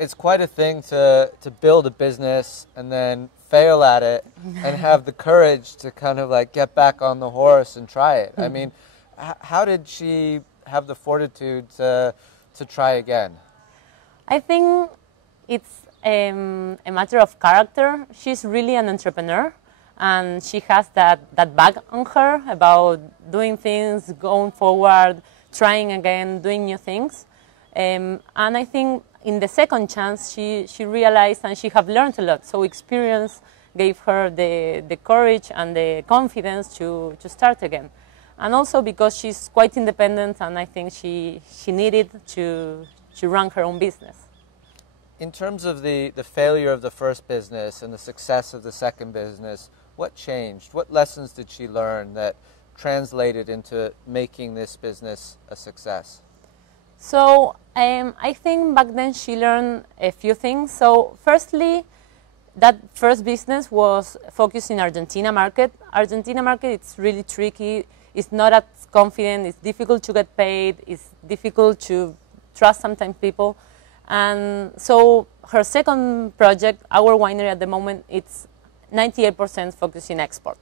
it's quite a thing to build a business and then fail at it and have the courage to kind of like get back on the horse and try it. I mean, how did she have the fortitude to try again? I think it's a matter of character. She's really an entrepreneur, and she has that bug on her about doing things, going forward, trying again, doing new things. And I think in the second chance, she realized and she have learned a lot. So experience gave her the courage and the confidence to start again. And also because she's quite independent, and I think she needed to run her own business. In terms of the failure of the first business and the success of the second business, what changed? What lessons did she learn that translated into making this business a success? So I think back then she learned a few things. So firstly, that first business was focused in Argentina market. Argentina market, it's really tricky. It's not as confident. It's difficult to get paid. It's difficult to trust sometimes people. And so her second project, our winery at the moment, it's 98% focused in export.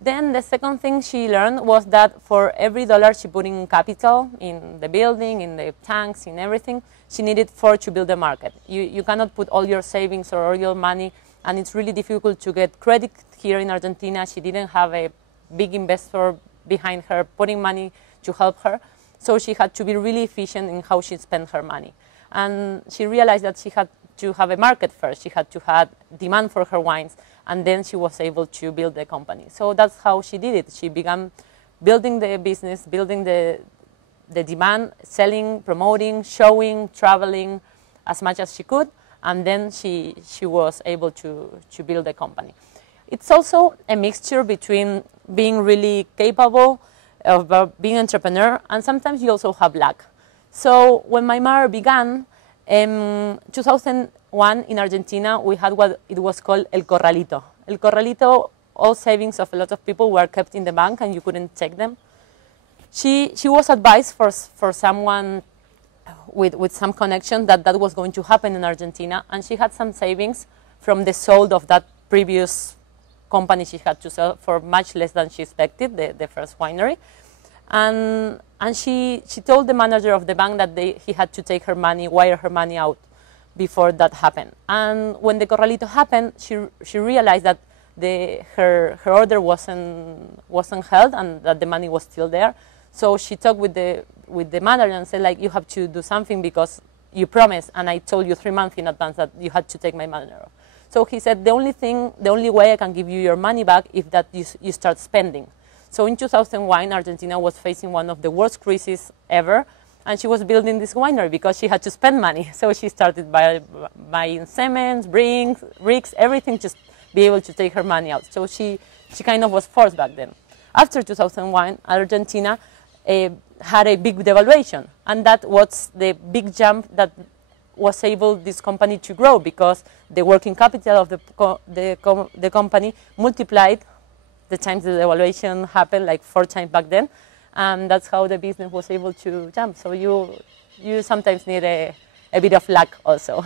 Then the second thing she learned was that for every dollar she put in capital, in the building, in the tanks, in everything, she needed 4 to build a market. You cannot put all your savings or all your money, and it's really difficult to get credit here in Argentina. She didn't have a big investor behind her putting money to help her, so she had to be really efficient in how she spent her money. And she realized that she had to have a market first. She had to have demand for her wines, and then she was able to build the company. So that's how she did it. She began building the business, building the demand, selling, promoting, showing, traveling as much as she could, and then she was able to build the company. It's also a mixture between being really capable of being an entrepreneur, and sometimes you also have luck. So when my mother began, in 2001 in Argentina, we had what it was called El Corralito. El Corralito, all savings of a lot of people were kept in the bank and you couldn't take them. She was advised for someone with some connection that was going to happen in Argentina, and she had some savings from the sold of that previous company she had to sell for much less than she expected, the first winery. And she told the manager of the bank that he had to take her money, wire her money out before that happened. And when the Corralito happened, she realized that her order wasn't held and that the money was still there. So she talked with the manager and said, like, you have to do something because you promised, and I told you 3 months in advance that you had to take my money off. So he said, the only way I can give you your money back is that you start spending. So in 2001, Argentina was facing one of the worst crises ever, and she was building this winery because she had to spend money. So she started by buying cements, rigs, everything, just be able to take her money out. So she kind of was forced back then. After 2001, Argentina had a big devaluation, and that was the big jump that was able this company to grow, because the working capital of the company multiplied the times the devaluation happened, like 4 times back then, and that's how the business was able to jump. So you sometimes need a bit of luck also.